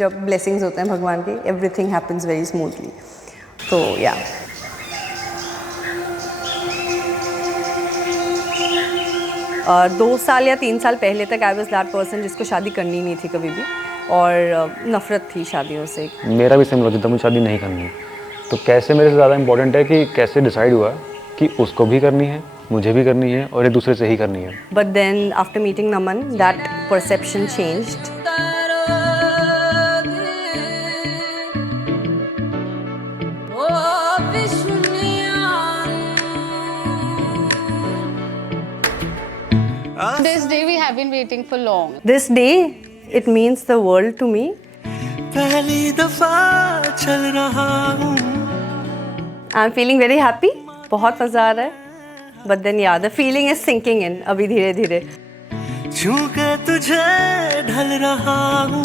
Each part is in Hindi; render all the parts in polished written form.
जब ब्लेसिंग्स होते हैं भगवान के, एवरीथिंग हैपन्स वेरी स्मूथली. तो या और 2 साल या 3 साल पहले तक आई वाज दैट पर्सन जिसको शादी करनी नहीं थी कभी भी, और नफरत थी शादियों से. मेरा भी सेम लॉजिक था, मुझे शादी नहीं करनी. तो कैसे मेरे से ज़्यादा इम्पोर्टेंट है कि कैसे डिसाइड हुआ कि उसको भी करनी है, मुझे भी करनी है और एक दूसरे से ही करनी है. But then after meeting Naman that perception changed. This day we have been waiting for long. This day, it means the world to me. पहली दफा चल रहा हूँ. I'm feeling very happy. बहुत मज़ा आ रहा है. But then yeah, the feeling is sinking in अभी धीरे धीरे. छू के तुझे ढल रहा हूँ.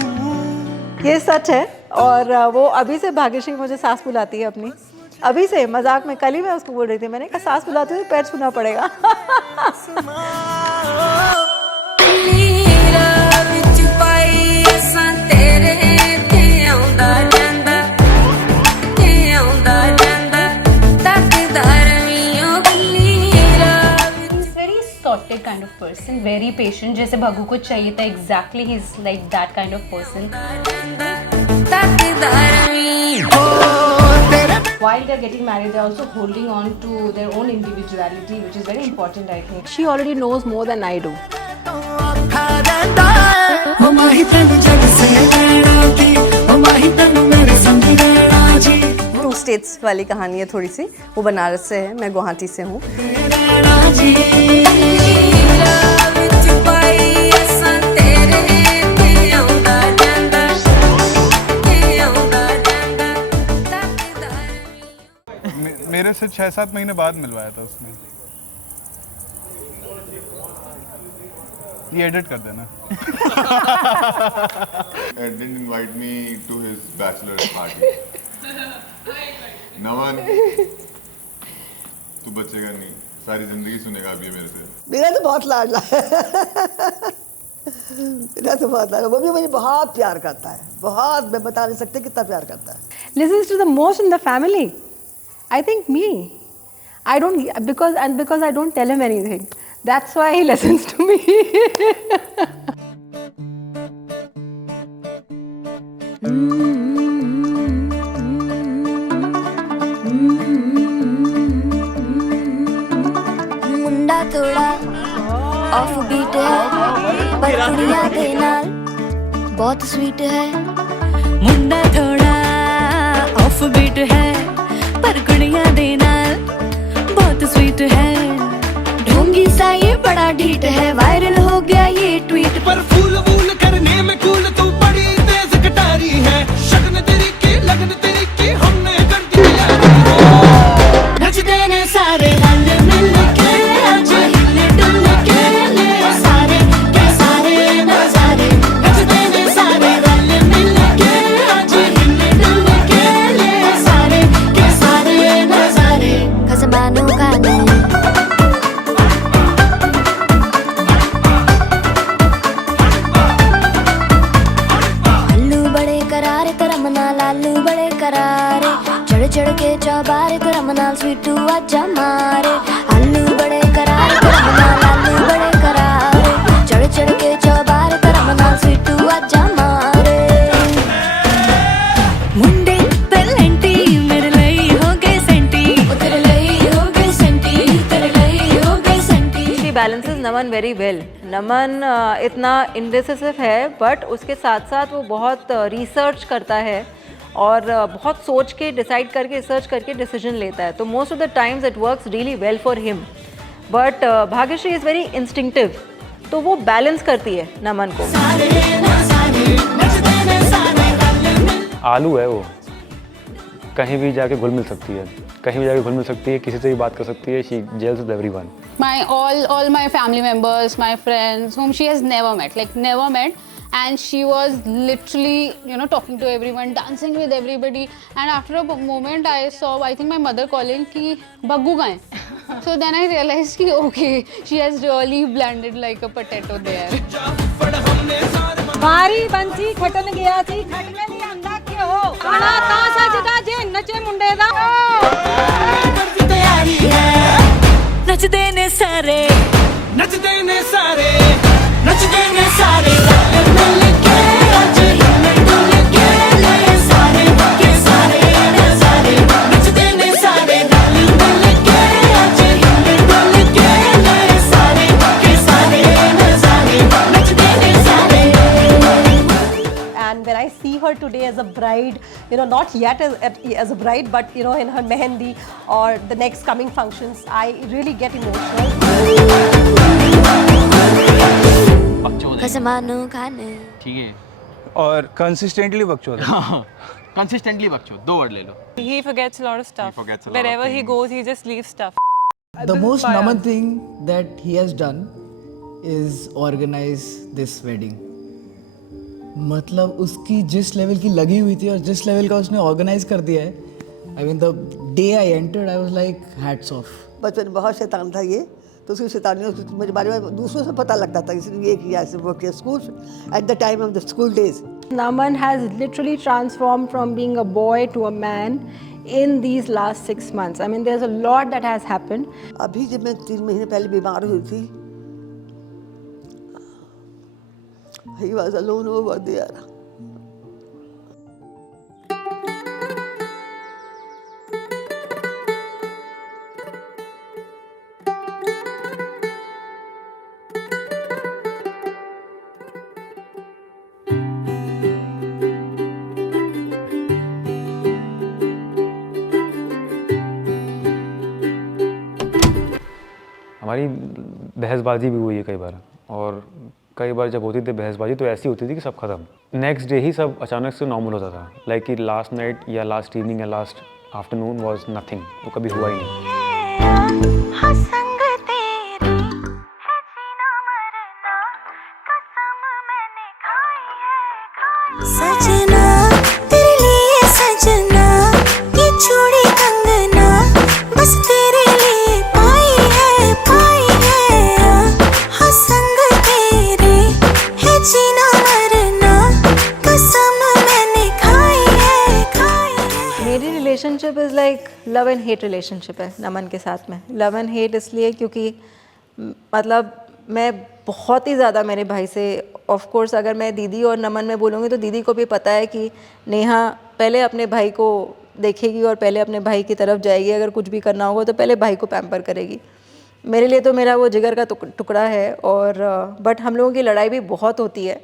ये सच है. और वो अभी से भाग्यश्री मुझे सास बुलाती है अपनी. अभी से मजाक में. कल ही मैं उसको बोल रही थी, मैंने कहा सास बुलाती हूँ पैर छूना पड़ेगा. Kind of person, very patient. जैसे भगू को चाहिए था exactly, he's like that kind of person. While they're getting married, they're also holding on to their own individuality, which is very important, I think. She already knows more than I do. Two states वाली कहानी है थोड़ी सी. वो बनारस से है, मैं गुवाहाटी से हूँ. मेरे से 6-7 महीने बाद मिलवाया था उसने. ये एडिट कर देना. And didn't invite me to his bachelor's party. नमन, तू बचेगा नहीं, सारी जिंदगी सुनेगा अब ये मेरे से. मेरा तो बहुत लाडला है. मेरा तो बहुत लाडला. वो भी मुझे बहुत प्यार करता है. बहुत, मैं बता नहीं सकती कितना प्यार करता है. Listens to the most in the family. I think me. I don't, because I don't tell him anything. That's why he listens to me. मुंडा थोड़ा ऑफ बीट है पर कुड़िया दे नाल बहुत स्वीट है. मुंडा थोड़ा ऑफ बीट है पर कुड़िया दे नाल बहुत स्वीट है. ढोंगी सा ये बड़ा ढीठ है. वायरल हो गया ये ट्वीट पर फूल वूल करने में कूल तू बड़ी तेज कटारी है. शगन तेरी की लगन तेरी की हमने कर दी यारी. नचते ने सारे रल मिल के आज हिले डुल के ले सारे के सारे नजारे. नचते ने सारे रल मिल के आज हिले डुल के ले सारे के सारे नजारे. खसमानों का नहीं चढ़ के चौबारे करम नाल स्वीटू आजा मारे. आलू बड़े करारे करम नाल आलू बड़े करारे. चढ़ के चौबारे करम नाल स्वीटू आजा मारे. मुंडे पेलेंटी मेरे लई हो गए सेंटी. तेरे लई हो गए सेंटी. तेरे लई हो गए senti. She balances Naman very well. Naman इतना इंडिसिसिव है, बट उसके साथ साथ वो बहुत रिसर्च करता है और बहुत सोच के डिसाइड करके रिसर्च करके डिसीजन लेता है. तो most of the times it works really well for him. But Bhagyashree is very instinctive, तो वो बैलेंस करती है नमन को. आलू है वो, कहीं भी जाके घुल मिल सकती है, कहीं भी जाके घुल मिल सकती है, किसी से भी बात कर सकती है. She gels with everyone. My all my family members, my friends, whom she has never met. And she was literally, talking to everyone, dancing with everybody. And after a moment, I saw, I think my mother calling कि बग्गू कहाँ है? So then I realized कि okay, she has really blended like a potato there. ਬਾਰੀ ਬੰਸੀ ਖਟਣ ਗਿਆ ਸੀ ਖਟ ਕੇ ਨਹੀਂ ਆਂਦਾ ਕਿਉਂ ਖਾਣਾ ਤਾਂ ਸਜਦਾ ਜੇ ਨੱਚੇ ਮੁੰਡੇ ਦਾ करती तैयारी है ਨੱਚਦੇ ਨੇ ਸਾਰੇ नचते ने सारे नचते ने सारे रल मिल के आज हिल डुल के ले सारे के सारे नजारे नचते ने सारे रल मिल के आज हिल डुल के ले सारे के सारे नजारे नचते ने सारे And when I see her today as a bride, you know, not yet as a bride, but you know, in her mehendi or the next coming functions, I really get emotional. खसमानो खाने ठीक है और कंसिस्टेंटली बकचोद है। कंसिस्टेंटली बकचोद, 2 वर्ड ले लो। He forgets a lot of stuff. forgets a lot of Wherever he things. goes, he just leaves stuff. The most Naman thing that he has done is organize this wedding. मतलब उसकी जिस लेवल की लगी हुई थी और जिस लेवल का उसने ऑर्गेनाइज कर दिया है, I mean the day I entered I was like hats off. बचपन में बहुत शैतान था ये, तो उसकी शैतानियों से मुझे बारे में दूसरों से पता लगता था, इसलिए ये किया ऐसे वो किया school at the time of the school days. Naman has literally transformed from being a boy to a man in these last 6 months. I mean, there's a lot that has happened. अभी जब मैं 3 महीने पहले बीमार हुई थी, he was alone over there. हमारी बहसबाजी भी हुई है कई बार, और कई बार जब होती थी बहसबाजी तो ऐसी होती थी कि सब खत्म, नेक्स्ट डे ही सब अचानक से नॉर्मल होता था, लाइक कि लास्ट नाइट या लास्ट इवनिंग या लास्ट आफ्टरनून वाज नथिंग, वो कभी हुआ ही नहीं। सजना तेरे लिए सजना ये चूड़ी कंगना बस तेरे लिए पाई है हाँ संग तेरे है जीना मरना कसम मैंने खाई है। मेरी relationship is like love and hate relationship है नमन के साथ में। लव एंड हेट इसलिए क्योंकि मतलब मैं बहुत ही ज़्यादा मेरे भाई से, ऑफ कोर्स अगर मैं दीदी और नमन में बोलूँगी तो दीदी को भी पता है कि नेहा पहले अपने भाई को देखेगी और पहले अपने भाई की तरफ जाएगी, अगर कुछ भी करना होगा तो पहले भाई को पैम्पर करेगी। मेरे लिए तो मेरा वो जिगर का टुकड़ा है, और बट हम लोगों की लड़ाई भी बहुत होती है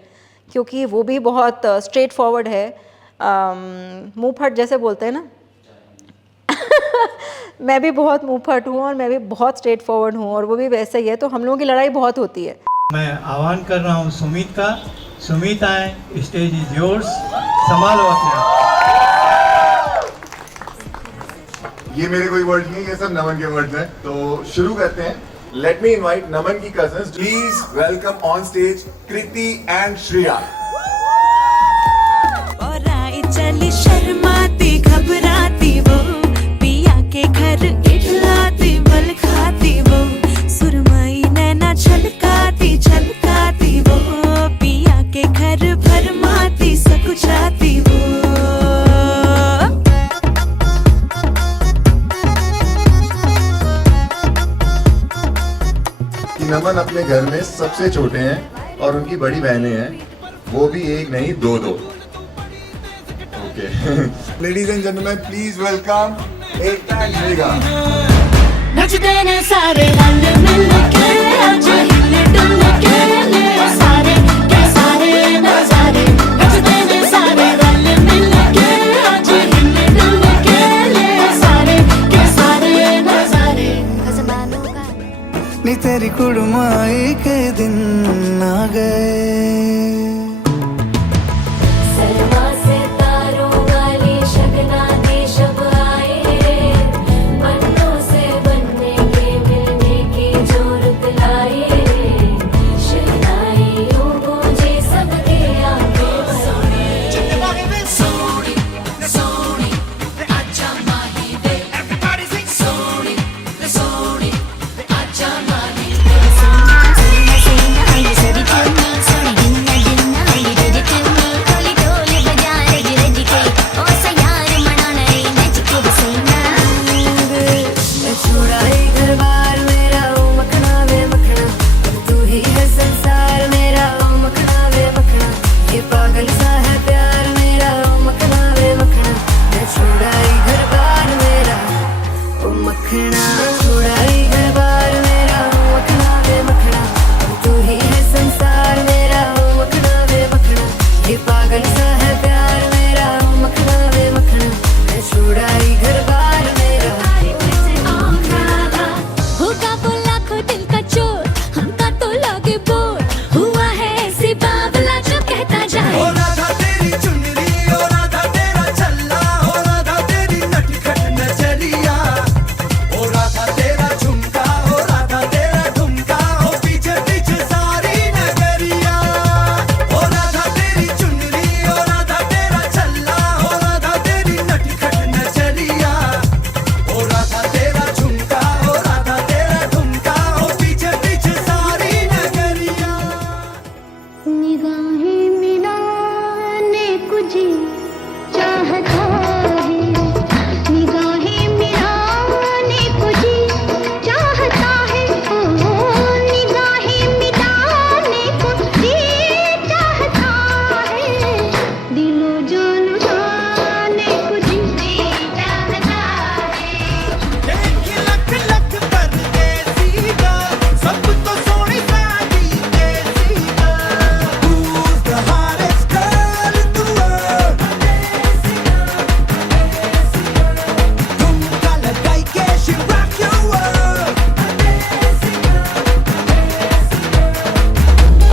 क्योंकि वो भी बहुत स्ट्रेट फॉरवर्ड है, मुँह फट जैसे बोलते हैं ना मैं भी बहुत मुँह फट हूँ और मैं भी बहुत स्ट्रेट फॉरवर्ड हूँ, और वो भी वैसे ही है, तो हम लोगों की लड़ाई बहुत होती है। मैं आह्वान कर रहा हूँ सुमित का, सुमित आए, स्टेज इज योर्स, संभालो अपने आप। ये मेरे कोई वर्ड नहीं, ये सब नमन के वर्ड्स हैं, तो शुरू करते हैं। लेट मी इनवाइट नमन की cousins, please welcome on stage Kriti and Shreya. और आई चली शर्माती घबराती वो पिया के घर इठलाती बल खाती वो सुरमई नैना छलकाती छलकाती वो पिया के घर भरमाती सकुचाती वो। नमन अपने घर में सबसे छोटे हैं और उनकी बड़ी बहनें हैं, वो भी एक नहीं 2-2। Okay ladies and gentleman please welcome Ekta and Shreya. नचते ने सारे रल मिल के आज हिल डुल के ले सारे के सारे नजारे नचते ने सारे रल मिल के आज हिल डुल के ले सारे के सारे नजारे। खसमानो का नी तेरी कुड़माई के दिन आ गए। सलमा से तारों वाली शगना दे शब आए पन्नों से बनने के मिलने की जो रुत लाए शहनाइयों मुझे चाहता है, निगाहें मिलाने को जी चाहता है, ओ निगाहें मिलाने को जी चाहता है, दिलो जान जाने को जी चाहता है। देख लख लख परदेसी दा, सब तो सोहनी साडी देसी दा। Who's the hottest girl in the world? ठुमका लगाई के she rock your world.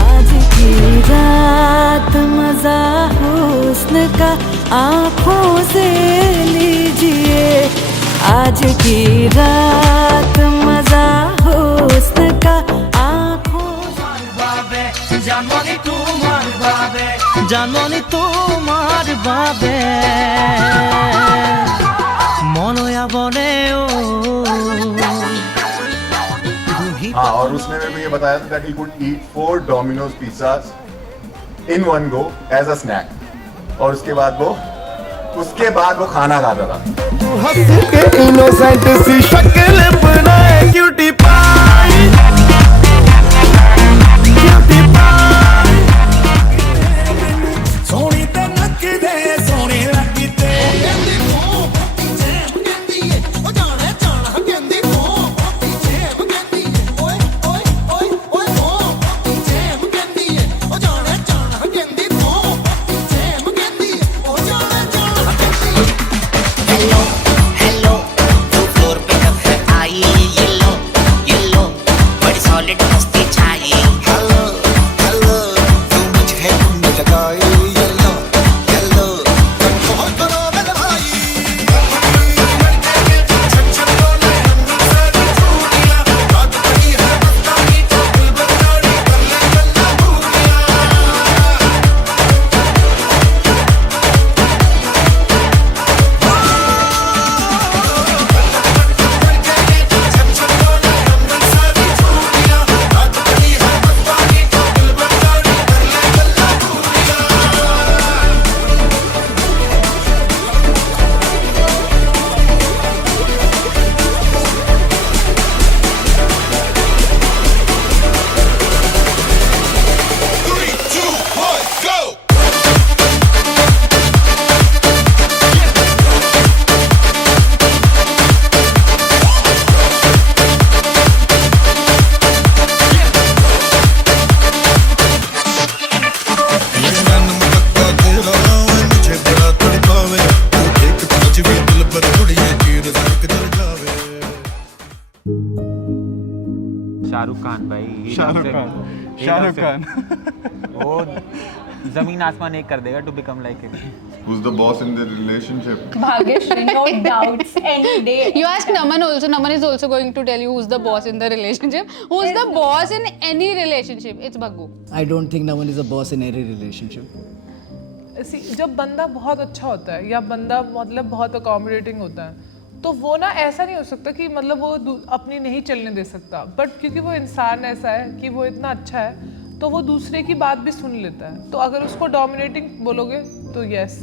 आज की रात मजा हुस्न का आँखों से लीजिए, आज की रात मजा हुस्न का आँखों বাবে জানমনি তোমার বাবে জানমনি তোমার বাবে মনয়া বনে ও हाँ, और उसने मेरे को ये बताया था that he could eat 4 Domino's pizzas in one go as a snack, और उसके बाद वो खाना खाता था। हंस के इनोसेंट सी शक्ल बनाए क्यूटी पाई क्यूटी पाई सोनी ते नकदे सोनी लगते कहंदी वो पीछे कहंदी है ओ जाने जाना कहंदी वो पीछे कहंदी है ओए ओए ओए ओए वो पीछे कहंदी है ओ जाने जाना कहंदी वो पीछे कहंदी है ओ जाने जाना कहंदी हेलो हेलो तू फ्लोर पे कब है आई, येलो येलो बड़ी सॉलिड मस्ती छाई। हेलो हेलो तू मुझे ढूंढ लगाई येलो येलो बहुत करो मेरे भाई छन छन बोले हम सारी छूटियां बात बड़ी है मस्तानी दिल बगाड़ी कर ले गल्ला छन छन बोले हम सारी छूटियां बात बड़ी है मस्तानी दिल बगाड़ी कर ले गल्ला Three, two, one, go! मुझे बड़ा तड़पावे तू एक तुझ भी दिल पर थोड़ी कीर जरक जल जावे शाहरुख खान भाई शाहरुख खान वो जमीन आसमान एक कर देगा to become like it. Who's the boss in the relationship? Bhagyashree, no doubts, any day. You ask Naman also. Naman is also going to tell you who's the boss in the relationship. Who's the boss in any relationship? It's Bhaggu. I don't think no one is a boss in every relationship. See, जब बंदा बहुत अच्छा होता है या बंदा मतलब बहुत अकोमोडेटिंग होता है तो वो ना ऐसा नहीं हो सकता कि मतलब वो अपनी नहीं चलने दे सकता, बट क्योंकि वो इंसान ऐसा है कि वो इतना अच्छा है तो वो दूसरे की बात भी सुन लेता है। तो अगर उसको डोमिनेटिंग बोलोगे तो yes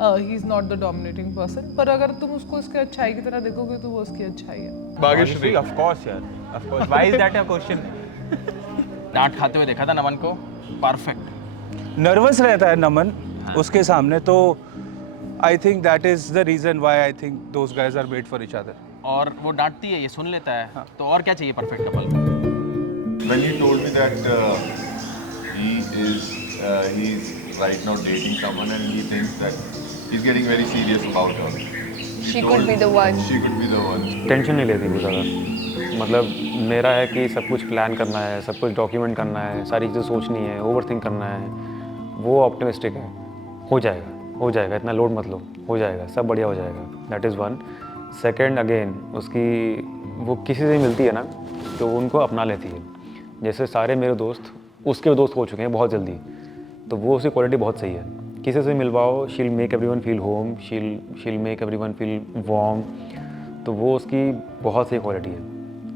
he is not the dominating person, पर अगर तुम उसको उसके अच्छाई की तरह देखोगे तो वो उसकी अच्छाई है। भाग्यश्री ऑफ कोर्स यार, of course. Why is that a question? डांट खाते हुए देखा था नमन को, परफेक्ट। नर्वस रहता है नमन उसके सामने, तो I think that is the reason why I think those guys are made for each other. और वो डांटती है, ये सुन लेता है, तो और क्या चाहिए परफेक्ट कपल में? When he told me that he's right now dating someone and he thinks that he's getting very serious about her. She could be the one. She could be the one. Tension नहीं लेती वो ज़्यादा। मतलब मेरा है कि सब कुछ प्लान करना है, सब कुछ डॉक्यूमेंट करना है, सारी चीज़ें सोचनी है, ओवर थिंक करना है। वो ऑप्टिमिस्टिक है, हो जाएगा, इतना लोड मत लो, हो जाएगा, सब बढ़िया हो जाएगा। That is one. Second, again उसकी वो किसी से मिलती है ना तो उनको अपना लेती है। जैसे सारे मेरे दोस्त उसके दोस्त हो चुके हैं बहुत जल्दी, तो वो उसकी क्वालिटी बहुत सही है। किसी से मिलवाओ, शील मेक एवरीवन फील होम, शील मेक एवरीवन फील वार्म, तो वो उसकी बहुत सही क्वालिटी है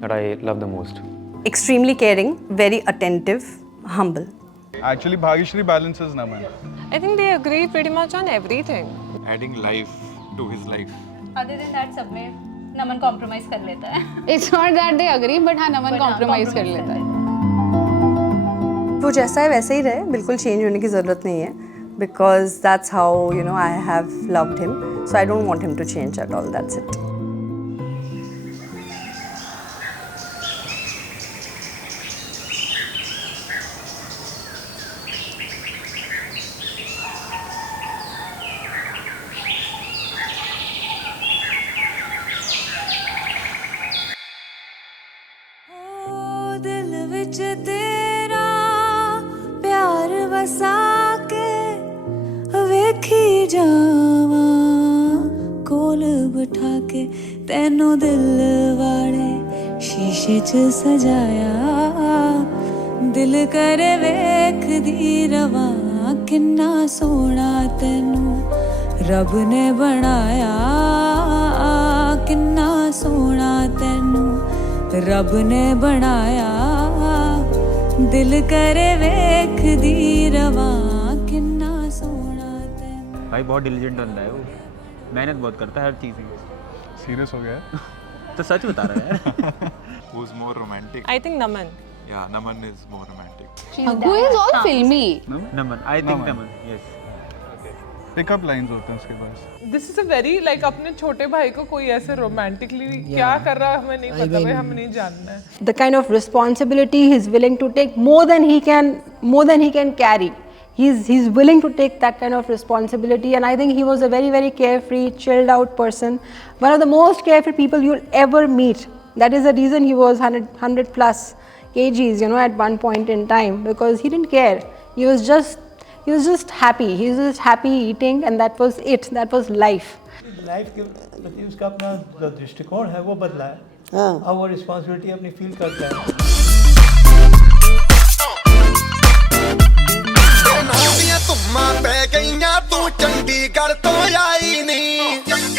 that I love the most. Extremely caring, very attentive, humble. Actually, Bhagishri balances Naman. I think they agree pretty much on everything. Adding life to his life. Other than that, सब में नमन कॉम्प्रोमाइज कर लेता है. It's not that they agree, but हाँ नमन कॉम्प्रोमाइज कर लेता है. वो जैसा है वैसे ही रहे, बिल्कुल चेंज होने की ज़रूरत नहीं है. Because that's how, you know, I have loved him. So I don't want him to change at all. That's it. दिल विच तेरा प्यार वसा के वेखी जावा कोल बिठा के तैनू दिल वाले शीशे च सजाया दिल करे वेख दी रवा किन्ना सोना तैनू रब ने बनाया किन्ना सोना तैनू रब ने बनाया दिल करे वेख दी रवा किन्ना सोना तैनू. भाई बहुत डिलीजेंट बंदा है वो, मेहनत बहुत करता है हर चीज़ में. सीरियस हो गया तो सच बता रहा है. Who's more romantic? I think Naman. Yeah, Naman is more romantic. Who is all filmy? Naman, I think Naman, yes. Pickup lines होते हैं उसके पास. This is a very like अपने छोटे भाई को कोई ऐसे romantically क्या कर रहा है हमें नहीं पता भाई, हमें नहीं जानना है. The kind of responsibility he's willing to take more than he can carry. He's willing to take that kind of responsibility, and I think he was a very, very carefree, chilled out person. One of the most carefree people you'll ever meet. That is the reason he was 100 plus kgs, you know, at one point in time, because he didn't care. He was just happy. He was just happy eating, and that was it. That was life. Life के प्रति उसका अपना जो दृष्टिकोण है वो बदला है. अब वो रिस्पॉन्सिबिलिटी अपनी फील करता है. ਧੁੰਮਾਂ ਪੈ ਗਈਆਂ ਤੂੰ ਚੰਡੀਗੜ੍ਹ ਤੋਂ ਆਈ ਨਹੀਂ ਤੈਨੂੰ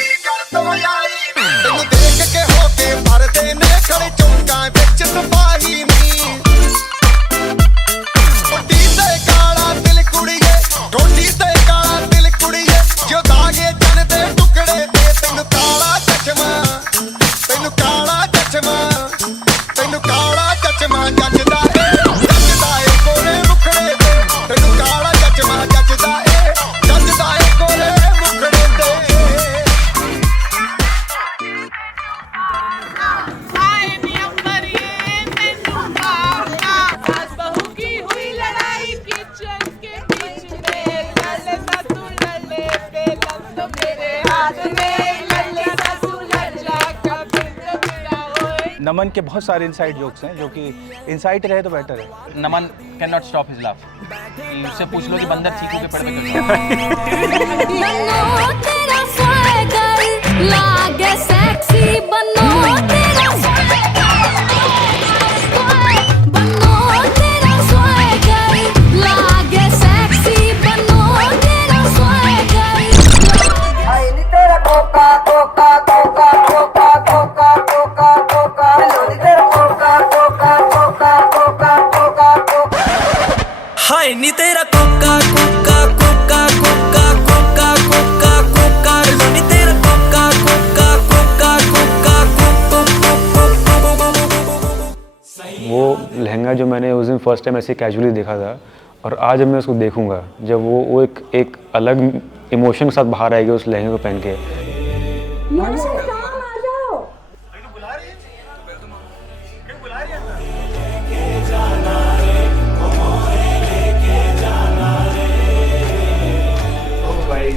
ਦੇਖ ਕੇ ਹੋ ਕੇ ਭਰਦੇ ਨੇ ਖੜੇ ਚੌਂਕਾਂ ਵਿੱਚ ਸਪਾਹੀ ਨਹੀਂ ਟੋਟੀ ਤੇ ਕਾਲਾ ਦਿਲ ਕੁੜੀਏ ਟੋਟੀ ਤੇ ਕਾਲਾ ਦਿਲ ਕੁੜੀਏ ਜੋ ਦਾਗੇ ਜਨ ਦੇ ਟੁਕੜੇ ਦੇ ਤੈਨੂੰ ਕਾਲਾ ਚਸ਼ਮਾ ਤੈਨੂੰ ਕਾਲਾ ਚਸ਼ਮਾ ਤੈਨੂੰ ਕਾਲਾ ਚਸ਼ਮਾ ਜੱਜਦਾ ਏ ਕੋਲੇ ਮੁਖੜੇ ਤੇ ਤੈਨੂੰ ਕਾਲਾ ਚਸ਼ਮਾ ਜੱਜਦਾ ਏ ਕੋਲੇ ਮੁਖੜੇ ਤੇ हाय नियम मरिए मैनू मारना सास बहू की हुई लड़ाई किचन के बीच में लले सासू लले बेलम तो मेरे हाथ में लले सासू लज्जा का बिंद बिना होए. नमन के बहुत सारे इनसाइड जोक्स हैं जो कि इनसाइड रहे तो बेटर है. Naman can not stop his laugh. उससे पूछ लो कि बंदर चीकू के पेड़ पे चढ़ता है. बनो तेरा स्वैगर लागे सेक्सी बनो तेरा बनो तेरा स्वैगर लागे सेक्सी बनो तेरा स्वैगर आई नी तेरा कोका कोका कोका कोका कोका कोका कोका नी तेरा कोका कोका कोका कोका कोका कोका हाय नी तेरा कोका कोका कोका कोका कोका कोका कोका नी तेरा कोका कोका कोका कोका वो लहंगा जो मैंने उस दिन फर्स्ट टाइम ऐसे कैजुअली देखा था, और आज जब मैं उसको देखूंगा, जब वो एक अलग इमोशन के साथ बाहर आएगी उस लहंगे को पहन के.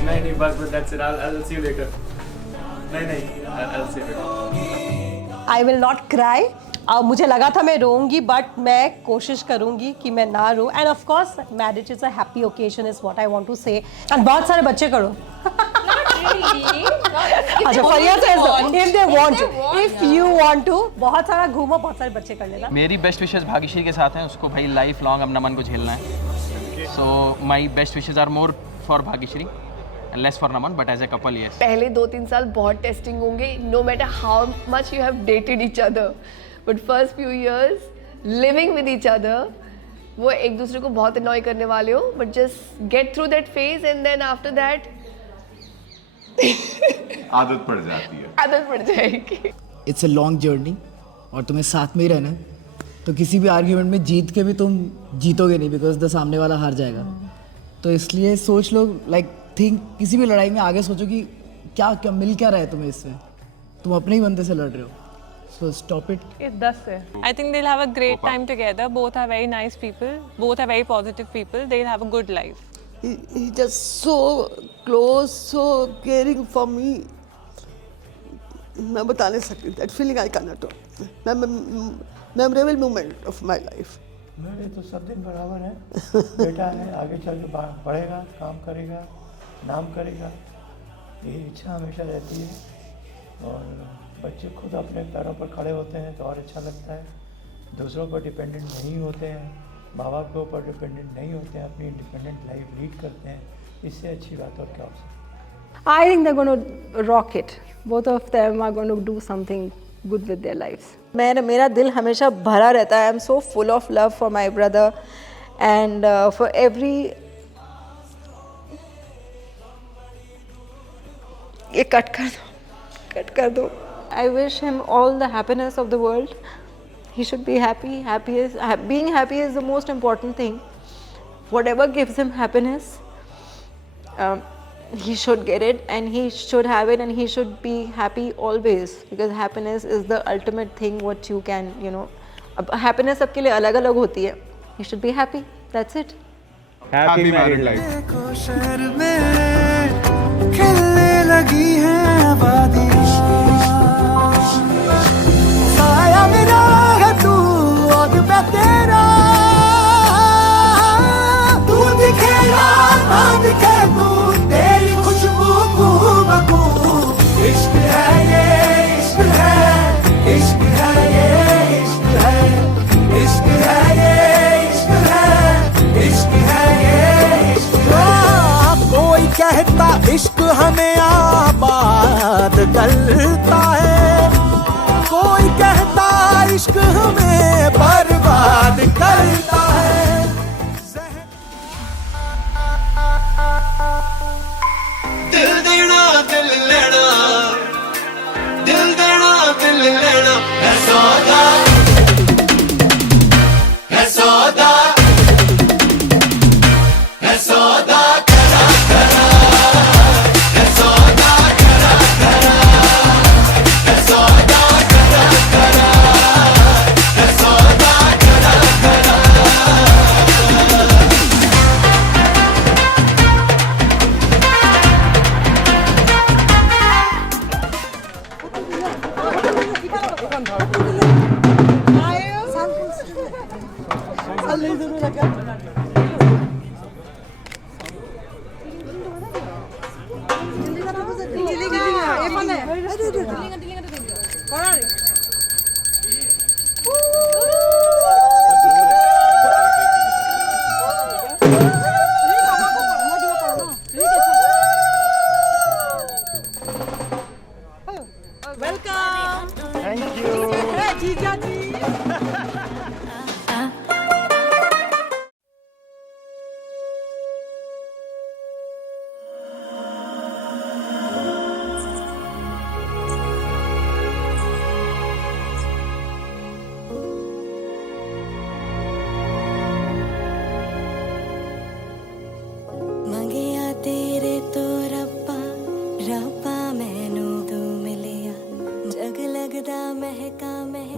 नहीं बस that's it. I'll see you later. नहीं I'll see you later. I will not cry. मुझे लगा था मैं रोऊंगी, बट मैं कोशिश करूंगी कि मैं ना रो. And of course marriage is a happy occasion is what I want to say. And बहुत सारे बच्चे करो. अच्छा फरिया से if they want to, if you want to, बहुत सारा घूमो, बहुत सारे बच्चे कर लेना. मेरी बेस्ट विशेस भाग्यश्री के साथ हैं. उसको भाई लाइफ लॉन्ग अब नमन को झेलना है. So my best wishes are more for Bhagyashree and less for Naman, but as a couple, yes. पहले 2-3 साल बहुत टेस्टिंग होंगे, no matter how much you have dated each other, but first few years living with each other वो एक दूसरे को बहुत अनॉय करने वाले हो, but just get through that phase and then after that आदत पड़ जाती है, आदत पड़ जाएगी। इट्स अ लॉन्ग जर्नी और तुम्हें साथ में ही रहना है, तो किसी भी आर्ग्यूमेंट में जीत के भी तुम जीतोगे नहीं, बिकॉज द सामने वाला हार जाएगा। तो इसलिए सोच लो, लाइक थिंक, किसी भी लड़ाई में आगे सोचो कि क्या क्या मिल क्या रहा है तुम्हें इससे, तुम अपने ही बंदे से लड़ रहे हो, सो स्टॉप इट। ये 10 है। I think they'll have a great time together. Both are very nice people. Both are very positive people. They'll have a good life. He just so close, so caring for me. मैं बता नहीं सकती, that feeling I cannot talk. Memorable moment of my life. मेरे तो सब दिन बराबर है। बेटा है, आगे चल के पढ़ेगा, काम करेगा, नाम करेगा, ये इच्छा हमेशा रहती है। और बच्चे खुद अपने पैरों पर खड़े होते हैं तो और अच्छा लगता है, दूसरों पर डिपेंडेंट नहीं होते हैं, माँ बाप के ऊपर डिपेंडेंट नहीं होते हैं, अपनी इंडिपेंडेंट लाइफ लीड करते हैं, इससे अच्छी बात और क्या हो सकती है। I think they're going to rock it. Both of them are going to do something good with their lives. मेरा दिल हमेशा भरा रहता है. I'm so full of love for my brother and for every. ये कट कर दो. I wish him all the happiness of the world. He should be happy. Being happy is the most important thing. Whatever gives him happiness, he should get it and he should have it and he should be happy always, because happiness is the ultimate thing what you can, happiness सबके लिए अलग-अलग होती है. You should be happy. That's it. Happy married life. शहर में खिलने लगी हैं आबादियाँ, साया मेरा है तू और मैं तेरा, तू दिखे या ना दिखे तू, तेरी खुशबू बू, इश्क है ये इश्क है, इश्क है ये इश्क है, इश्क है ये इश्क है, इश्क है ये इश्क है। कोई कहता इश्क हमें आबाद करता है, कोई कहता इश्क हमें बर्बाद करता है। दिल देना दिल लेना, दिल देना दिल लेना है सौदा, है सौदा, है सौदा करा करा, है सौदा करा करा, है सौदा करा करा, है सौदा करा करा।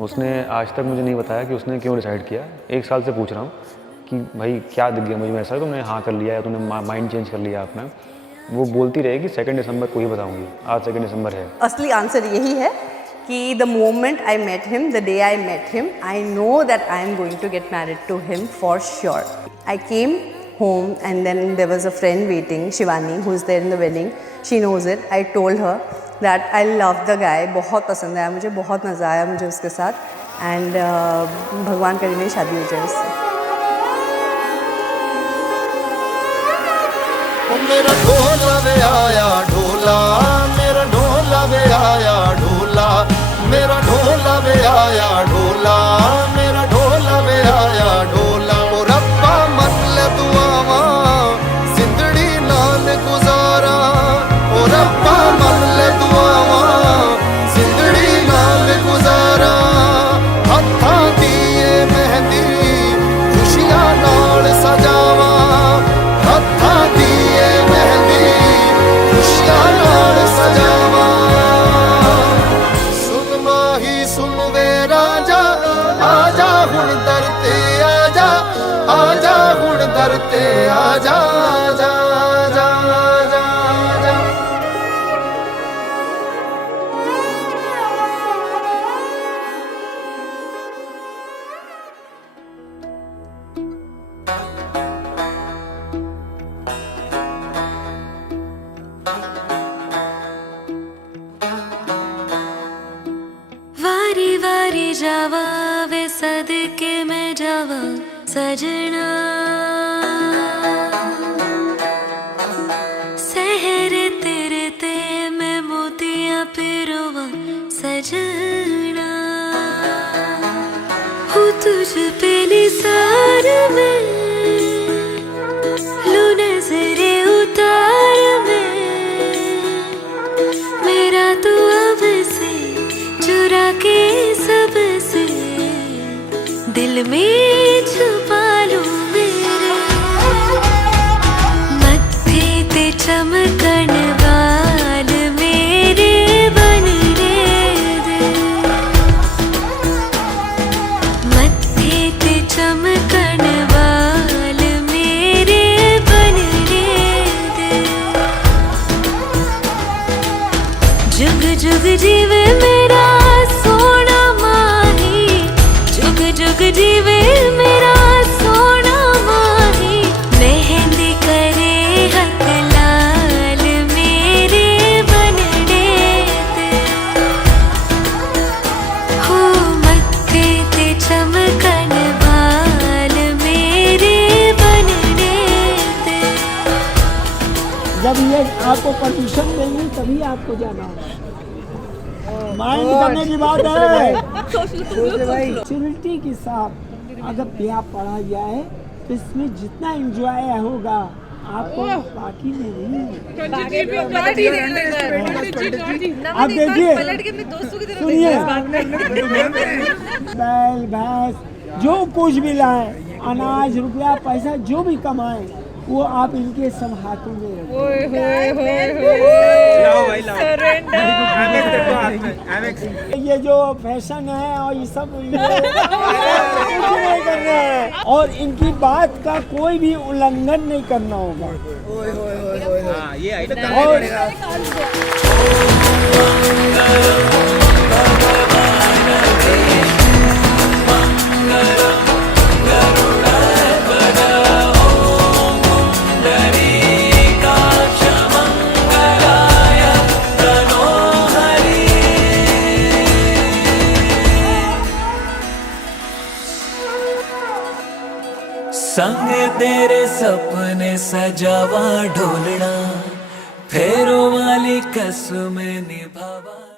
उसने आज तक मुझे नहीं बताया कि उसने क्यों डिसाइड किया. 1 साल से पूछ रहा हूँ कि भाई क्या दिख गया मुझे में ऐसा, तुमने हाँ कर लिया या तुमने माइंड चेंज कर लिया अपना. वो बोलती रहेगी 2 दिसंबर को ही बताऊंगी. आज 2 दिसंबर है. असली आंसर यही है कि the moment I met him, the day I met him, I know that I am going to get married to him for sure. I came home and then there was a friend waiting, Shivani, who is there in the wedding. She knows it. I told her that I love the guy. बहुत पसंद आया मुझे, बहुत मज़ा आया मुझे उसके साथ. And भगवान करे मेरी शादी हो जाए उससे. मेरा ढोला वे आया ढोला, मेरा ढोला वे आया ढोला, मेरा ढोला वे आया ढोला, मेरा ढोला वे आया ढोला. और अब सजना सहरे तेरे ते मैं मोतियां पिरोवा सजना हूँ तुझ पे निसार में लू नजरे उतार में मेरा तो अब से चुरा के सबसे दिल में छुपा लूं मेरे मत्थे ते चमकन वाल मेरे बन रे दे मत्थे ते चमकन वाल मेरे बन रे दे जुग जुग जीवे मेरा सोना माही जुग जुग जीवे मेरा सोना माही मेहंदी करे हक लाल मेरे बनने दे हो मत्थे ते चमकन बाल मेरे बनने दे जब ये आपको परमिशन देंगे तभी आपको जाना होगा माइंड करने की बात है मैच्योरिटी के साथ अगर ब्याह पढ़ा गया है तो इसमें जितना एंजॉय होगा आपको बाकी में नहीं आप देखिए सुनिए बैल भैंस जो कुछ भी लाए अनाज रुपया पैसा जो भी कमाए वो आप इनके सब हाथों में रखें। ये जो फैशन है और ये सब नहीं करना है और इनकी बात का कोई भी उल्लंघन नहीं करना होगा। संग तेरे सपने सजावा ढोलना फेरों वाली कसमें निभावा